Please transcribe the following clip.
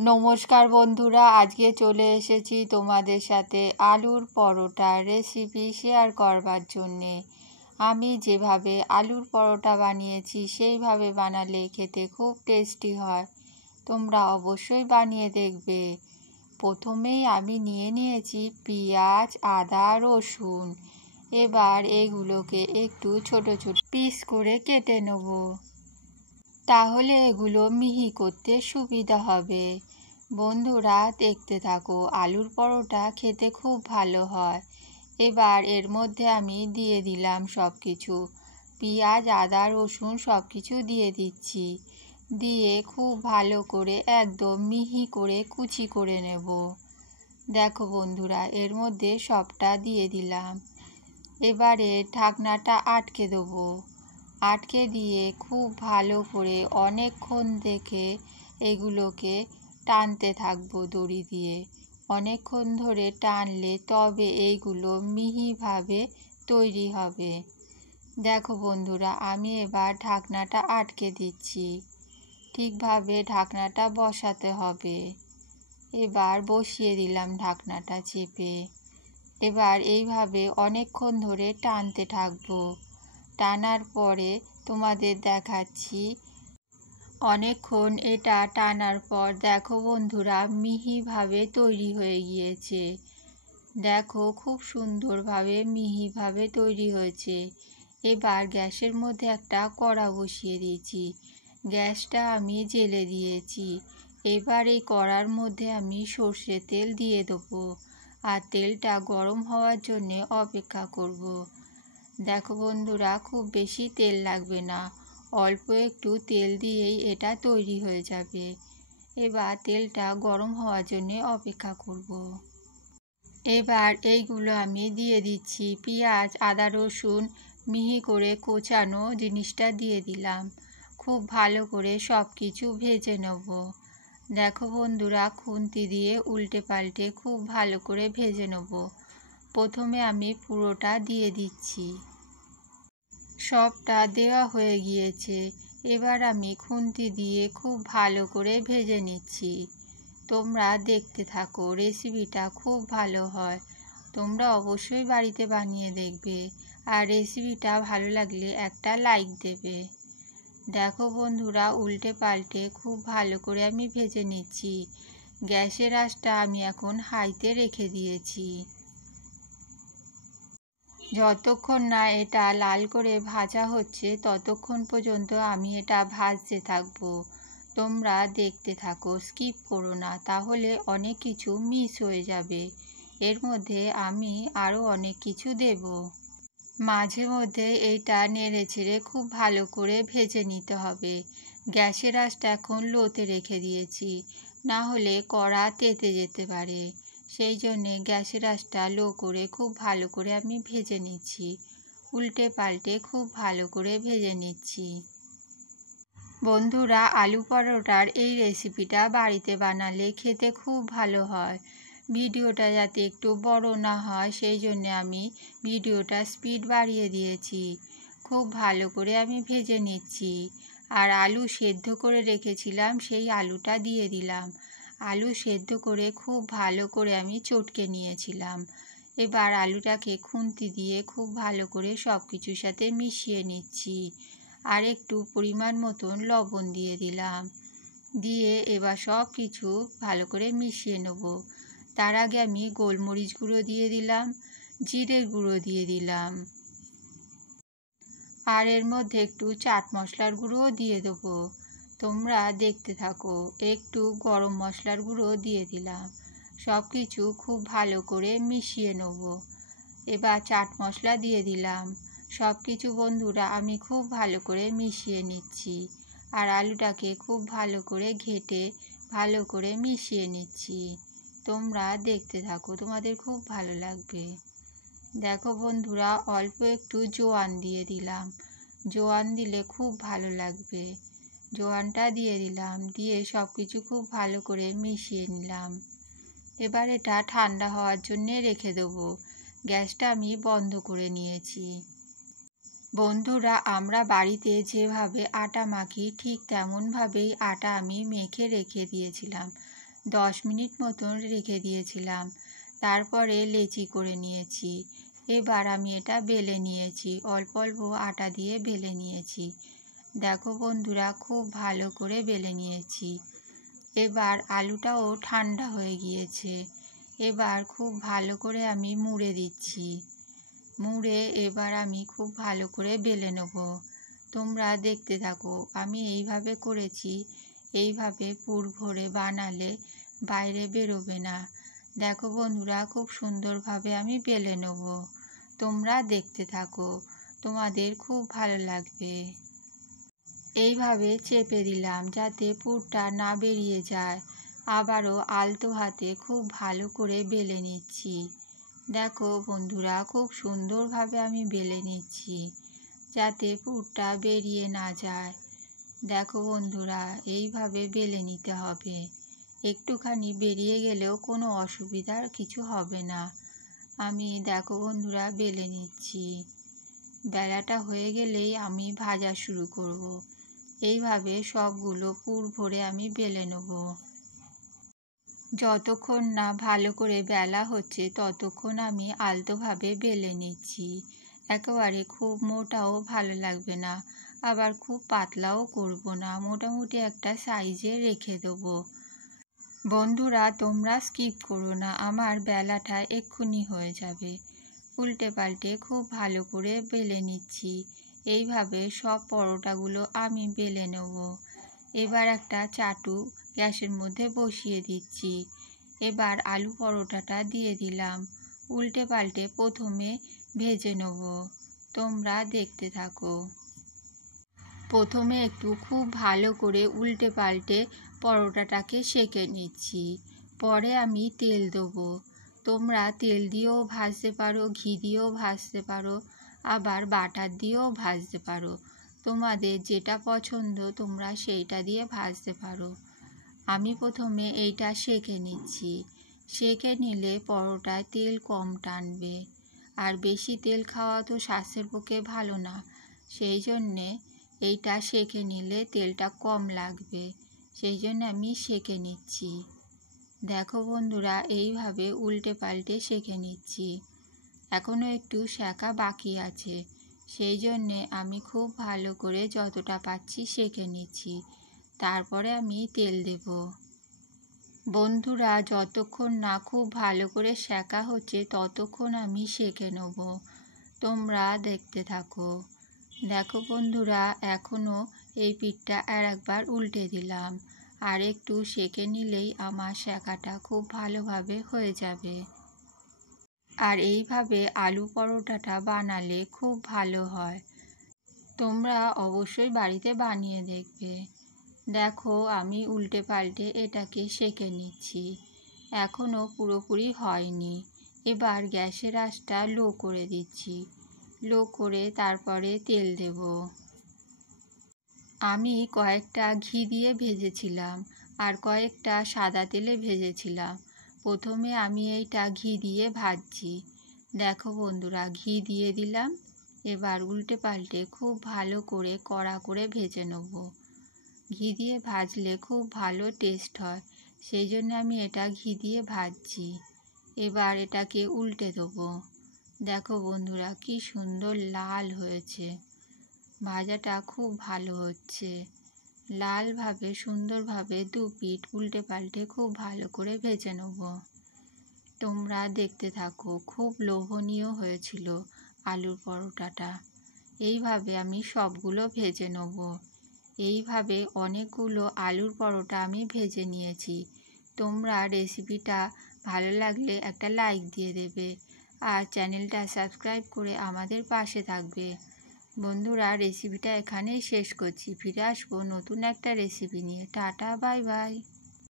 নমস্কার বন্ধুরা, আজকে চলে এসেছি তোমাদের সাথে আলুর পরোটার রেসিপি শেয়ার করবার জন্যে। আমি যেভাবে আলুর পরোটা বানিয়েছি সেইভাবে বানালে খেতে খুব টেস্টি হয়। তোমরা অবশ্যই বানিয়ে দেখবে। প্রথমেই আমি নিয়েছি পেঁয়াজ, আদা, রসুন। এবার এগুলোকে একটু ছোট ছোট পিস করে কেটে নেব, তাহলে এগুলো মিহি করতে সুবিধা হবে। বন্ধুরা দেখতে থাকো, আলুর পরোটা খেতে খুব ভালো হয়। এবার এর মধ্যে আমি দিয়ে দিলাম সব কিছু, পেঁয়াজ, আদা, রসুন সব কিছু দিয়ে দিচ্ছি। দিয়ে খুব ভালো করে একদম মিহি করে কুচি করে নেব। দেখো বন্ধুরা, এর মধ্যে সবটা দিয়ে দিলাম। এবারে ঢাকনাটা আটকে দেবো। আটকে দিয়ে খুব ভালো করে অনেকক্ষণ দেখে এগুলোকে টানতে থাকবো দড়ি দিয়ে। অনেকক্ষণ ধরে টানলে তবে এইগুলো মিহিভাবে তৈরি হবে। দেখো বন্ধুরা, আমি এবার ঢাকনাটা আটকে দিচ্ছি। ঠিকভাবে ঢাকনাটা বসাতে হবে। এবার বসিয়ে দিলাম ঢাকনাটা চেপে। এবার এইভাবে অনেকক্ষণ ধরে টানতে থাকবো। টানার পরে তোমাদের দেখাচ্ছি। অনেকক্ষণ এটা টানার পর দেখো বন্ধুরা, মিহিভাবে তৈরি হয়ে গিয়েছে। দেখো খুব সুন্দরভাবে মিহিভাবে তৈরি হয়েছে। এবার গ্যাসের মধ্যে একটা কড়া বসিয়ে দিয়েছি। গ্যাসটা আমি জ্বেলে দিয়েছি। এবার এই কড়ার মধ্যে আমি সর্ষের তেল দিয়ে দেবো, আর তেলটা গরম হওয়ার জন্যে অপেক্ষা করব। দেখো বন্ধুরা, খুব বেশি তেল লাগবে না, অল্প একটু তেল দিয়েই এটা তৈরি হয়ে যাবে। এবার তেলটা গরম হওয়ার জন্য অপেক্ষা করব। এবার এইগুলো আমি দিয়ে দিচ্ছি। পেঁয়াজ, আদা, রসুন মিহি করে কোচানো জিনিসটা দিয়ে দিলাম। খুব ভালো করে সব কিছু ভেজে নেব। দেখো বন্ধুরা, খুন্তি দিয়ে উল্টে পাল্টে খুব ভালো করে ভেজে নেব। প্রথমে আমি পুরোটা দিয়ে দিচ্ছি। সবটা দেওয়া হয়ে গিয়েছে। এবার আমি খুন্তি দিয়ে খুব ভালো করে ভেজে নিচ্ছি। তোমরা দেখতে থাকো, রেসিপিটা খুব ভালো হয়। তোমরা অবশ্যই বাড়িতে বানিয়ে দেখবে, আর রেসিপিটা ভালো লাগলে একটা লাইক দেবে। দেখো বন্ধুরা, উল্টে পাল্টে খুব ভালো করে আমি ভেজে নিচ্ছি। গ্যাসের আঁচটা আমি এখন হাইতে রেখে দিয়েছি। যতক্ষণ না এটা লাল করে ভাজা হচ্ছে ততক্ষণ পর্যন্ত আমি এটা ভাজতে থাকবো। তোমরা দেখতে থাকো, স্কিপ করো না, তাহলে অনেক কিছু মিস হয়ে যাবে। এর মধ্যে আমি আরও অনেক কিছু দেব। মাঝে মধ্যে এইটা নেড়ে ছেড়ে খুব ভালো করে ভেজে নিতে হবে। গ্যাসের আঁচটা এখন লোতে রেখে দিয়েছি, না হলে কড়া তেতে যেতে পারে। সেই জন্যে গ্যাসের আঁচটা লো করে খুব ভালো করে আমি ভেজে নিচ্ছি। উল্টে পাল্টে খুব ভালো করে ভেজে নিচ্ছি। বন্ধুরা, আলু পরোটার এই রেসিপিটা বাড়িতে বানালে খেতে খুব ভালো হয়। ভিডিওটা যাতে একটু বড় না হয় সেই জন্য আমি ভিডিওটা স্পিড বাড়িয়ে দিয়েছি। খুব ভালো করে আমি ভেজে নিচ্ছি। আর আলু সেদ্ধ করে রেখেছিলাম, সেই আলুটা দিয়ে দিলাম। আলু সেদ্ধ করে খুব ভালো করে আমি চটকে নিয়েছিলাম। এবার আলুটাকে খুন্তি দিয়ে খুব ভালো করে সব কিছুর সাথে মিশিয়ে নিচ্ছি। আর একটু পরিমাণ মতন লবণ দিয়ে দিলাম। দিয়ে এবার সব কিছু ভালো করে মিশিয়ে নেব। তার আগে আমি গোলমরিচ গুঁড়ো দিয়ে দিলাম, জিরের গুঁড়ো দিয়ে দিলাম, আর এর মধ্যে একটু চাট মশলার গুঁড়োও দিয়ে দেবো। তোমরা দেখতে থাকো, একটু গরম মশলার গুঁড়ো দিয়ে দিলাম। সব কিছু খুব ভালো করে মিশিয়ে নেব। এবার চাট মশলা দিয়ে দিলাম। সব কিছু বন্ধুরা আমি খুব ভালো করে মিশিয়ে নিচ্ছি। আর আলুটাকে খুব ভালো করে ঘেঁটে ভালো করে মিশিয়ে নিচ্ছি। তোমরা দেখতে থাকো, তোমাদের খুব ভালো লাগবে। দেখো বন্ধুরা, অল্প একটু জোয়ান দিয়ে দিলাম। জোয়ান দিলে খুব ভালো লাগবে। জোয়ানটা দিয়ে দিলাম, দিয়ে সব কিছু খুব ভালো করে মিশিয়ে নিলাম। এবার এটা ঠান্ডা হওয়ার জন্যে রেখে দেবো। গ্যাসটা আমি বন্ধ করে নিয়েছি। বন্ধুরা, আমরা বাড়িতে যেভাবে আটা মাখি ঠিক তেমনভাবেই আটা আমি মেখে রেখে দিয়েছিলাম। 10 মিনিট মতন রেখে দিয়েছিলাম। তারপরে লেচি করে নিয়েছি। এবার আমি এটা বেলে নিয়েছি, অল্প অল্প আটা দিয়ে বেলে নিয়েছি। দেখো বন্ধুরা, খুব ভালো করে বেলে নিয়েছি। এবার আলুটাও ঠান্ডা হয়ে গিয়েছে। এবার খুব ভালো করে আমি মুড়ে দিচ্ছি। মুড়ে এবার আমি খুব ভালো করে বেলে নেব। তোমরা দেখতে থাকো, আমি এইভাবে করেছি। এইভাবে পুর ভরে বানালে বাইরে বেরোবে না। দেখো বন্ধুরা, খুব সুন্দরভাবে আমি বেলে নেব। তোমরা দেখতে থাকো, তোমাদের খুব ভালো লাগবে। এইভাবে চেপে দিলাম যাতে পুরটা না বেরিয়ে যায়। আবারও আলতো হাতে খুব ভালো করে বেলে নিচ্ছি। দেখো বন্ধুরা, খুব সুন্দরভাবে আমি বেলে নিচ্ছি যাতে পুরটা বেরিয়ে না যায়। দেখো বন্ধুরা, এইভাবে বেলে নিতে হবে। একটুখানি বেরিয়ে গেলেও কোনো অসুবিধার কিছু হবে না। আমি দেখো বন্ধুরা বেলে নিচ্ছি। বেলাটা হয়ে গেলেই আমি ভাজা শুরু করব। এইভাবে সবগুলো পুর ভরে আমি বেলে নেব। যতক্ষণ না ভালো করে বেলা হচ্ছে ততক্ষণ আমি আলতোভাবে বেলে নিচ্ছি। একেবারে খুব মোটাও ভালো লাগবে না, আবার খুব পাতলাও করব না, মোটামুটি একটা সাইজে রেখে দেবো। বন্ধুরা, তোমরা স্কিপ করো না, আমার বেলাটা এক্ষুনি হয়ে যাবে। উল্টে পাল্টে খুব ভালো করে বেলে নিচ্ছি। এইভাবে সব পরোটাগুলো আমি বেলে নেব। এবার একটা চাটু গ্যাসের মধ্যে বসিয়ে দিচ্ছি। এবার আলু পরোটাটা দিয়ে দিলাম। উল্টে পাল্টে প্রথমে ভেজে নেব। তোমরা দেখতে থাকো। প্রথমে একটু খুব ভালো করে উল্টে পাল্টে পরোটাটাকে সেঁকে নিচ্ছি। পরে আমি তেল দেবো। তোমরা তেল দিয়েও ভাজতে পারো, ঘি দিয়েও ভাজতে পারো, আবার বাটার দিয়েও ভাজতে পারো। তোমাদের যেটা পছন্দ তোমরা সেইটা দিয়ে ভাজতে পারো। আমি প্রথমে এইটা সেঁকে নিচ্ছি। সেঁকে নিলে পরোটায় তেল কম টানবে, আর বেশি তেল খাওয়া তো স্বাস্থ্যের পক্ষে ভালো না। সেই জন্যে এইটা সেঁকে নিলে তেলটা কম লাগবে, সেই জন্য আমি সেঁকে নিচ্ছি। দেখো বন্ধুরা, এইভাবে উল্টে পাল্টে সেঁকে নিচ্ছি। এখনও একটু সেঁকা বাকি আছে, সেই জন্যে আমি খুব ভালো করে যতটা পাচ্ছি সেঁকে নিচ্ছি। তারপরে আমি তেল দেব। বন্ধুরা, যতক্ষণ না খুব ভালো করে সেঁকা হচ্ছে ততক্ষণ আমি সেঁকে নেব। তোমরা দেখতে থাকো। দেখো বন্ধুরা, এখনও এই পিঠটা আর একবার উল্টে দিলাম। আর একটু সেঁকে নিলেই আমার সেঁকাটা খুব ভালোভাবে হয়ে যাবে। আর এইভাবে আলু পরোটাটা বানালে খুব ভালো হয়। তোমরা অবশ্যই বাড়িতে বানিয়ে দেখবে। দেখো, আমি উল্টে পাল্টে এটাকে সেঁকে নিচ্ছি। এখনও পুরোপুরি হয়নি। এবার গ্যাসের আঁচটা লো করে দিচ্ছি। লো করে তারপরে তেল দেব। আমি কয়েকটা ঘি দিয়ে ভেজেছিলাম আর কয়েকটা সাদা তেলে ভেজেছিলাম। প্রথমে আমি এইটা ঘি দিয়ে ভাজছি। দেখো বন্ধুরা, ঘি দিয়ে দিলাম। এবার উল্টে পাল্টে খুব ভালো করে কড়া করে ভেজে নেব। ঘি দিয়ে ভাজলে খুব ভালো টেস্ট হয়, সেই জন্য আমি এটা ঘি দিয়ে ভাজছি। এবার এটাকে উল্টে দেবো। দেখো বন্ধুরা, কি সুন্দর লাল হয়েছে। ভাজাটা খুব ভালো হচ্ছে। লালভাবে সুন্দরভাবে দু পিঠ উল্টে পাল্টে খুব ভালো করে ভেজে নেব। তোমরা দেখতে থাকো, খুব লোভনীয় হয়েছিল আলুর পরোটাটা। এইভাবে আমি সবগুলো ভেজে নেব। এইভাবে অনেকগুলো আলুর পরোটা আমি ভেজে নিয়েছি। তোমরা রেসিপিটা ভালো লাগলে একটা লাইক দিয়ে দেবে আর চ্যানেলটা সাবস্ক্রাইব করে আমাদের পাশে থাকবে। বন্ধুরা, রেসিপিটা এখানেই শেষ করছি। ফিরে আসবো নতুন একটা রেসিপি নিয়ে। Tata, bye bye.